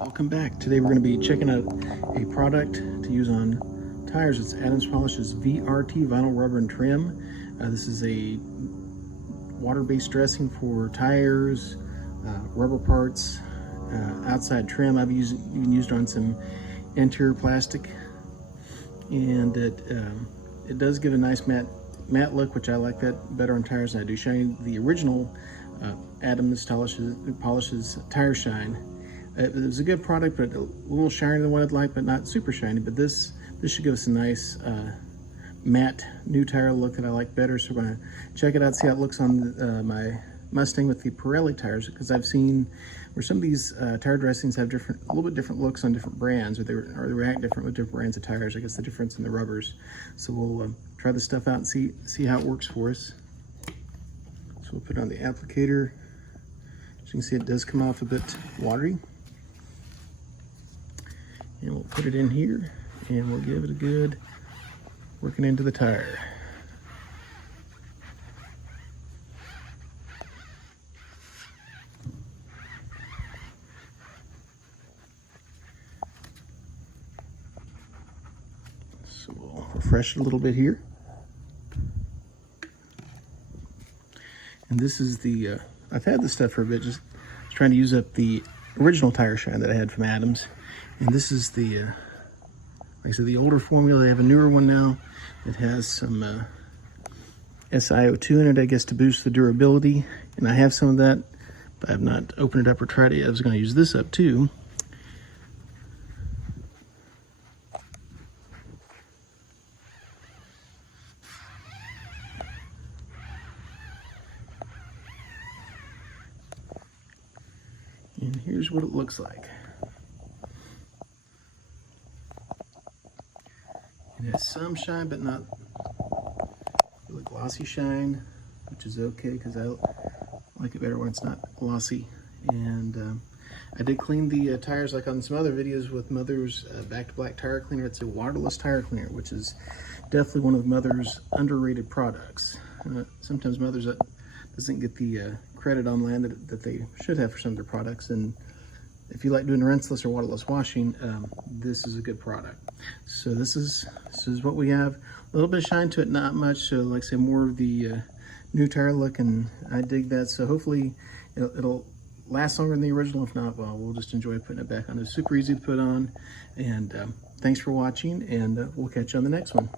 Welcome back. Today we're going to be checking out a product to use on tires. It's Adams Polishes VRT vinyl rubber and trim. This is a water-based dressing for tires, rubber parts, outside trim. I've even used on some interior plastic, and it does give a nice matte look, which I like that better on tires than I do shiny. The original Adams Polishes tireshine. It was a good product, but a little shinier than what I'd like, but not super shiny. But this should give us a nice matte new tire look that I like better. So we're gonna check it out, see how it looks on my Mustang with the Pirelli tires, because I've seen where some of these tire dressings have a little bit different looks on different brands, or they react different with different brands of tires. I guess the difference in the rubbers. So we'll try this stuff out and see how it works for us. So we'll put it on the applicator. As you can see, it does come off a bit watery. And we'll put it in here and we'll give it a good working into the tire. So we'll refresh it a little bit here. And this is the, I've had this stuff for a bit, just trying to use up the original tireshine that I had from Adams. And this is the, like I said, the older formula. They have a newer one now. It has some SiO2 in it, I guess, to boost the durability. And I have some of that, but I've not opened it up or tried it yet. I was going to use this up too. And here's what it looks like. It has some shine, but not really glossy shine, which is okay because I like it better when it's not glossy. And I did clean the tires like on some other videos with Mother's Back to Black tire cleaner. It's a waterless tire cleaner, which is definitely one of Mother's underrated products. Sometimes Mother's doesn't get the credit online that they should have for some of their products. And if you like doing rinseless or waterless washing, this is a good product. So this is what we have. A little bit of shine to it, not much. So like I say, more of the new tire look, and I dig that. So hopefully it'll last longer than the original. If not, well, we'll just enjoy putting it back on. It's super easy to put on. And thanks for watching, and we'll catch you on the next one.